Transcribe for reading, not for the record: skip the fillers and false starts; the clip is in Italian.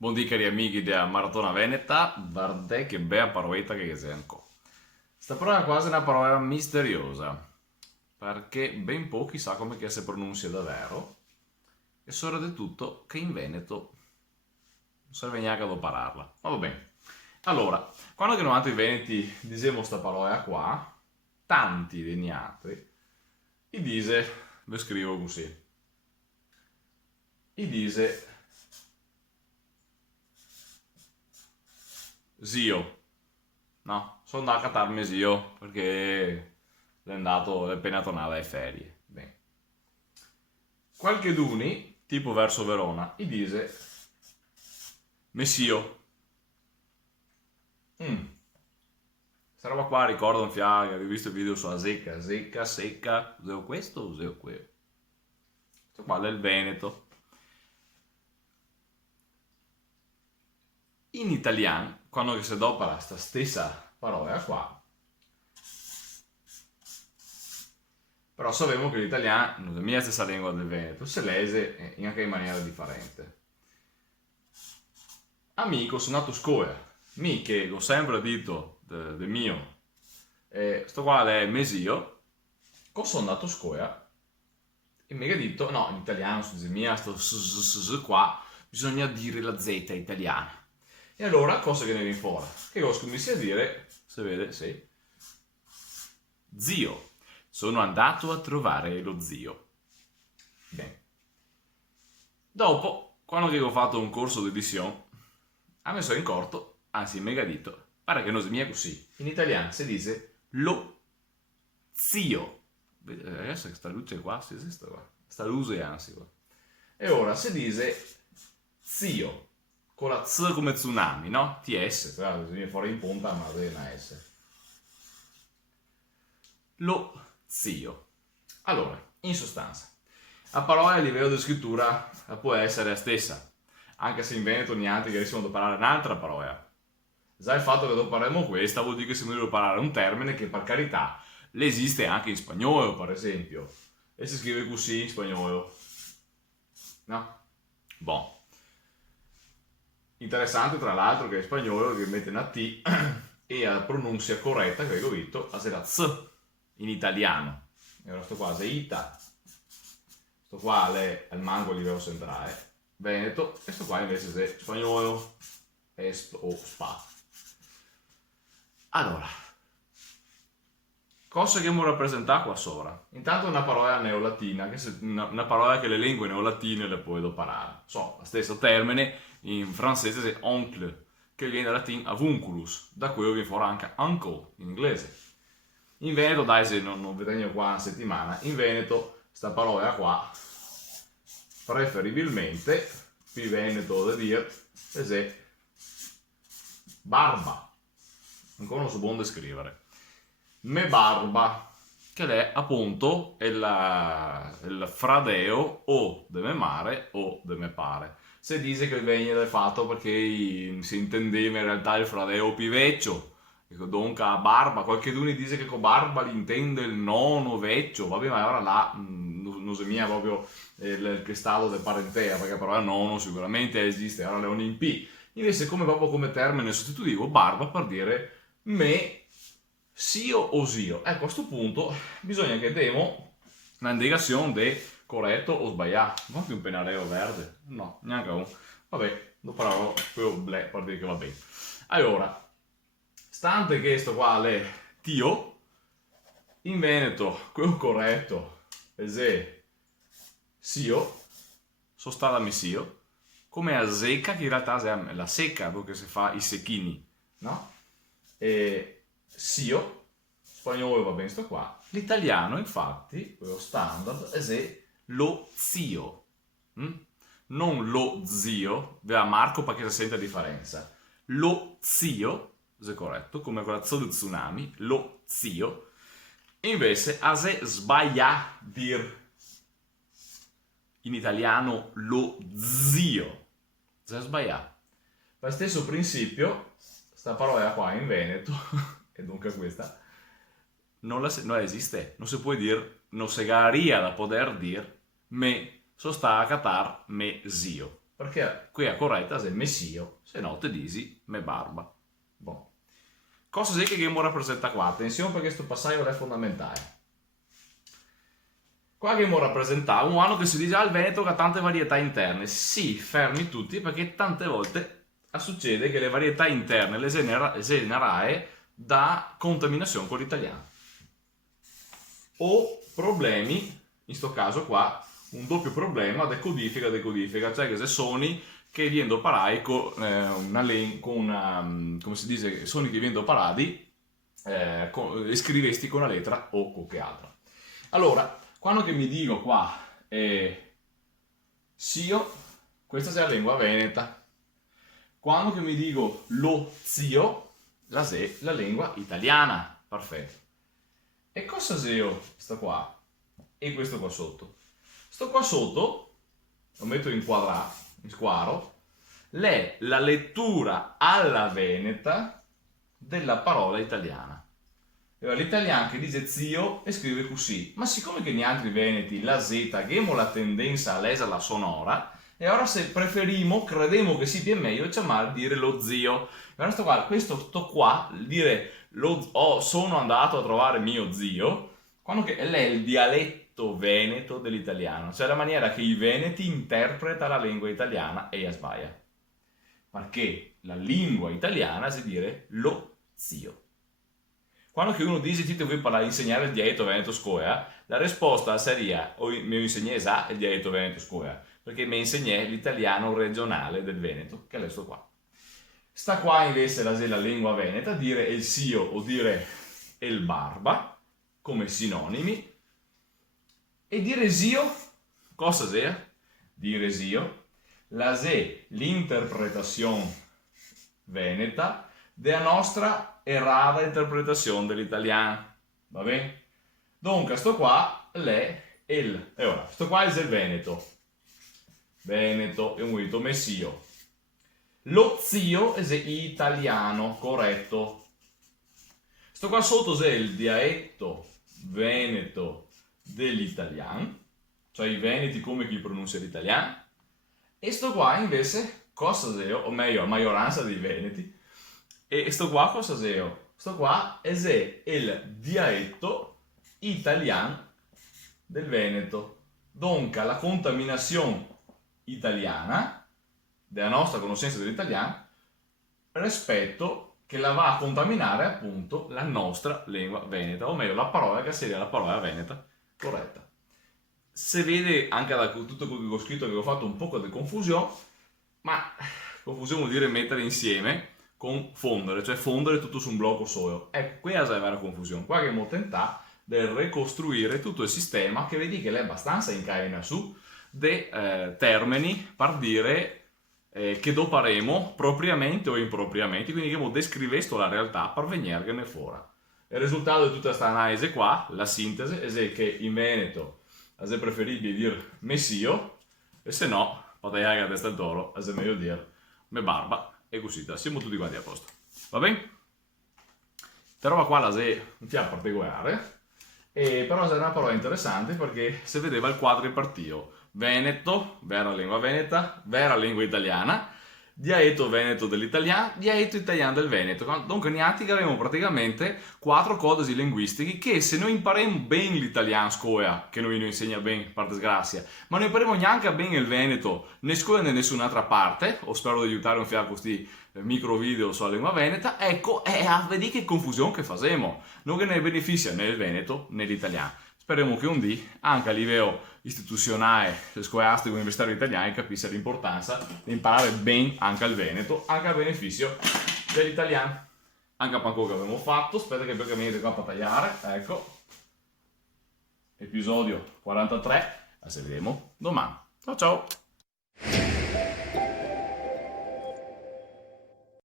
Buondì cari amici della Maratona Veneta, guardate che bella parola che sento. Sta parola è quasi una parola misteriosa, perché ben pochi sa come che si pronuncia davvero, e soprattutto che in Veneto non serve neanche a parlarla. Ma va bene. Allora, quando che noi i veneti diciamo sta parola qua, tanti degli altri, i dise, ve scrivo così, i dise zio. No, sono andato a catarmi zio perché è appena tornato dalle ferie. Bene. Qualche d'uni, tipo verso Verona, gli dice Messio. Questa roba qua ricorda un fiago, ho visto il video sulla zecca, zecca, secca, useo questo o useo quello? Questo qua è il Veneto. In italiano, quando si adopera questa stessa parola qua, però sappiamo che l'italiano non è la stessa lingua del Veneto, se lese anche in maniera differente. Amico, sono nato a scuola, mi che l'ho sempre detto del mio, sto qua è mesio, sono andato a scuola e mi ha detto, no, in italiano, su di mia, sto qua, bisogna dire la Z italiana. E allora, cosa che ne viene fuori? Che cosa cominci a dire, si vede, sì, zio. Sono andato a trovare lo zio. Bene. Dopo, quando ho fatto un corso di edizione, ha messo in corto, anzi mi ha detto, pare che non si mia così. In italiano si dice lo zio. Adesso questa luce qua, si esiste qua. Sta luce anzi qua. E ora si dice zio, con la Z come tsunami, no? TS, tra l'altro viene fuori in punta ma deve una S. Lo zio. Allora, in sostanza, la parola a livello di scrittura può essere la stessa, anche se in Veneto niente che riusciamo a parlare un'altra parola. Già il fatto che dopo parliamo questa vuol dire che siamo dovuti parlare un termine che per carità esiste anche in spagnolo, per esempio, e si scrive così in spagnolo. No? Bon. Interessante tra l'altro che in spagnolo che mette una T e la pronuncia corretta che ho detto è la Z in italiano. E ora sto qua è Ita, sto qua è al mango a livello centrale, Veneto, e sto qua invece è spagnolo o spa. Allora, cosa che mi rappresenta qua sopra? Intanto una parola neolatina, una parola che le lingue neolatine le puoi imparare. So, lo stesso termine in francese è oncle, che viene dal latino avunculus, da cui viene fuori anche uncle in inglese. In Veneto, dai, se non vedremo qua una settimana, in Veneto, sta parola qua, preferibilmente, qui Veneto da dire, è barba. Ancora non so buon descrivere. Me barba, che è appunto il fradeo o de me mare o de me pare. Si dice che viene dal fatto perché si intendeva in realtà il fradeo piveccio, dunque a barba, qualcuno dice che con barba l'intende il nono vecchio, vabbè, ma ora là non si mia proprio il cristallo del parentea, perché però il nono sicuramente esiste, ora le in P. Invece come proprio come termine sostitutivo barba per dire me sio o zio. Ecco, a questo punto bisogna che diamo una indicazione di corretto o sbagliato. Non più un pennarello verde? No, neanche un. Vabbè, lo parlerò più per dire che va bene. Allora, stante che sto qua è tio, in Veneto quello corretto è sio, sono stata messio, come a secca che in realtà è la secca perché si fa i secchini, no? E sio, spagnolo va bene sto qua, l'italiano infatti, quello standard, è lo zio, non lo zio, ve la marco perché si sente la differenza, lo zio, è corretto, come con la Z di tsunami, lo zio, invece a se sbaglia dir in italiano lo zio, se sbaglia. Per stesso principio, sta parola qua in Veneto, e dunque questa, non esiste, non si può dire, non si garia da poter dire, me so sta a catar me zio. perché qui è corretta se messio, se no te disi me barba. Bon. Cosa sei che Gemo rappresenta qua? Attenzione perché questo passaggio è fondamentale. Qua Gemo rappresenta un anno che si dice al Veneto che ha tante varietà interne. Sì, fermi tutti perché tante volte succede che le varietà interne le generae da contaminazione con l'italiano. O problemi, in questo caso qua, un doppio problema di decodifica, cioè che se suoni che viendo parai con come si dice, suoni che viendo paradi, scrivesti con una lettera o qualche altra. Allora, quando che mi dico qua, zio, questa è la lingua veneta. Quando che mi dico lo zio, la lingua italiana. Perfetto. E cosa zio sto qua? E questo qua sotto? Sto qua sotto, lo metto in quadrato, in squaro, è la lettura alla veneta della parola italiana. Allora, l'italiano che dice zio e scrive così, ma siccome che gli altri veneti la z abbiamo la tendenza a lesare la sonora, e ora se preferiamo, crediamo che sia meglio chiamare dire lo zio. Allora questo qua, dire sono andato a trovare mio zio, quando che è il dialetto veneto dell'italiano, cioè la maniera che i veneti interpretano la lingua italiana e sbaglia. Perché la lingua italiana si dire lo zio. Quando che uno dice ti vuoi insegnare il dialetto veneto scuola, la risposta seria mi insegné già il dialetto veneto scuola, perché mi insegné l'italiano regionale del Veneto, che è questo qua. Sta qua invece la lingua veneta, dire il zio o dire il barba, come sinonimi, e dire zio, cosa sia? Dire zio, l'interpretazione veneta della nostra errata interpretazione dell'italiano, va bene? Dunque, sto qua è il, e ora, sto qua è il Veneto, è un dito messio. Lo zio è italiano, corretto. Sto qua sotto è il dialetto veneto dell'italiano, cioè i veneti come chi pronuncia l'italiano. E sto qua invece, cosa seo, o meglio, la maggioranza dei veneti. E sto qua cosa seo? Sto qua è il dialetto italiano del Veneto. Dunque, la contaminazione italiana, della nostra conoscenza dell'italiano, rispetto che la va a contaminare appunto la nostra lingua veneta, o meglio la parola che seria la parola veneta corretta. Se vede anche da tutto quello che ho scritto che ho fatto un po' di confusione, ma confusione vuol dire mettere insieme con fondere, cioè fondere tutto su un blocco solo. Ecco, qui è la vera confusione. Qua che abbiamo tentato di ricostruire tutto il sistema che vedi che è abbastanza incaina su dei termini per dire che doparemo propriamente o impropriamente, quindi che abbiamo descrivesto la realtà per venirne fuori. Il risultato di tutta questa analisi qua, la sintesi, è che in Veneto è preferibile dire messio, e se no, pataiaga a testa al toro, è meglio dire me barba, e così, siamo tutti quanti a posto. Va bene? Questa roba qua è un fiato particolare, però è una parola interessante perché si vedeva il quadro in partito. Veneto, vera lingua veneta, vera lingua italiana, dialetto veneto dell'italiano, dialetto italiano del Veneto. Dunque niente che avremo praticamente 4 codici linguistici che se noi impariamo bene l'italiano scuola, che noi non insegna bene per disgrazia, ma non impariamo neanche bene il Veneto né scuola né nessun'altra parte, o spero di aiutare un fiato questi micro video sulla lingua veneta, ecco, vedi che confusione che facciamo, non che ne beneficia né il Veneto né l'italiano. Speriamo che un dì, anche a livello istituzionale, scolastico, universitario italiano, capisca l'importanza di imparare bene anche il Veneto, anche a beneficio dell'italiano. Anche a quello che abbiamo fatto, aspetta che perché mi qua a tagliare, ecco, episodio 43, ci vedremo domani. Ciao ciao!